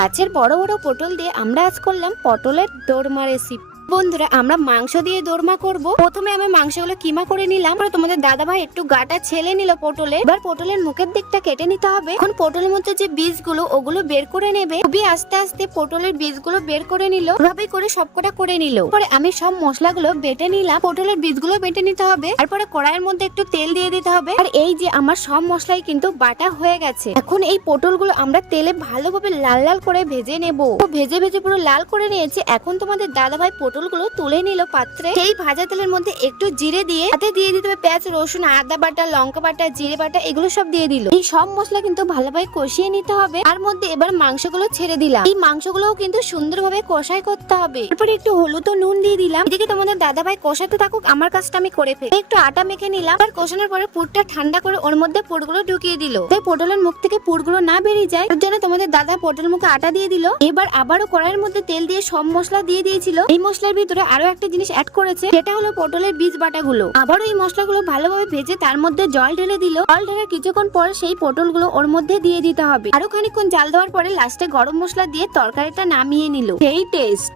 গাছের বড় বড় পটল দিয়ে আমরা আজ করলাম পটলের দোরমা রেসিপি। বন্ধুরা, আমরা মাংস দিয়ে দোরমা করব। প্রথমে আমি মাংসগুলো কিমা করে নিলাম। পরে তোমাদের দাদা ভাই একটু গাটা ছেলে নিল পটলের। এবার পটলের মুখের দিকটা কেটে নিতে হবে। এখন পটলের মধ্যে যে বীজগুলো ওগুলো বের করে নেবে। খুবই আস্তে আস্তে পটলের বীজগুলো বের করে নিল। এভাবে করে সবকটা করে নিল। পরে আমি সব মশলাগুলো বেটে নিলাম। পটলের বীজগুলো বেটে নিতে হবে। তারপরে কড়াইয়ের মধ্যে একটু তেল দিয়ে দিতে হবে। আর এই যে আমার সব মশলাই কিন্তু বাটা হয়ে গেছে। এখন এই পটলগুলো আমরা তেলে ভালোভাবে লাল লাল করে ভেজে নেব। ভেজে ভেজে পুরো লাল করে নিয়েছি। এখন তোমাদের দাদা ভাই পটলগুলো তুলে নিল পাত্রে। সেই ভাজা তেলের মধ্যে একটু জিরে দিয়ে তাতে দিয়ে দিতে হবে পেঁয়াজ, রসুন, আদা বাটা, লঙ্কা বাটা, জিরে বাটা, এগুলো সব দিয়ে দিল। এই সব মশলা কিন্তু ভালোভাবে কষিয়ে নিতে হবে। তার মধ্যে এবার মাংসগুলো ছেড়ে দিলাম। এই মাংসগুলোও কিন্তু সুন্দরভাবে কষাই করতে হবে। তারপরে একটু হলুদ ও নুন দিয়ে দিলাম। এদিকে তোমাদের দাদা ভাই কষাতে থাকুক, আমার কাজটা আমি করে ফেলি। একটু আটা মেখে নিলাম। আর কষানোর পরে পুরটা ঠান্ডা করে ওর মধ্যে পুরগুলো ঢুকিয়ে দিল। তাই পটলের মুখ থেকে পুরগুলো না বেরিয়ে যায়, এর জন্য তোমাদের দাদা পটল মুখে আটা দিয়ে দিল। এবার আবারও কড়াইয়ের মধ্যে তেল দিয়ে সব মশলা দিয়ে দিয়েছিল। এই মশলার ভিতরে আরো একটা জিনিস অ্যাড করেছে, সেটা হলো পটলের বীজ বাটাগুলো। আবারও এই মশলাগুলো ভালোভাবে ভেজে তার মধ্যে জল ঢেলে দিল। জল ঢেলে কিছুক্ষণ পর সেই পটলগুলো ওর মধ্যে দিয়ে দিতে হবে। আরো খানিকক্ষণ জাল দেওয়ার পরে লাস্টে গরম মশলা দিয়ে তরকারিটা নামিয়ে নিল। সেই টেস্ট।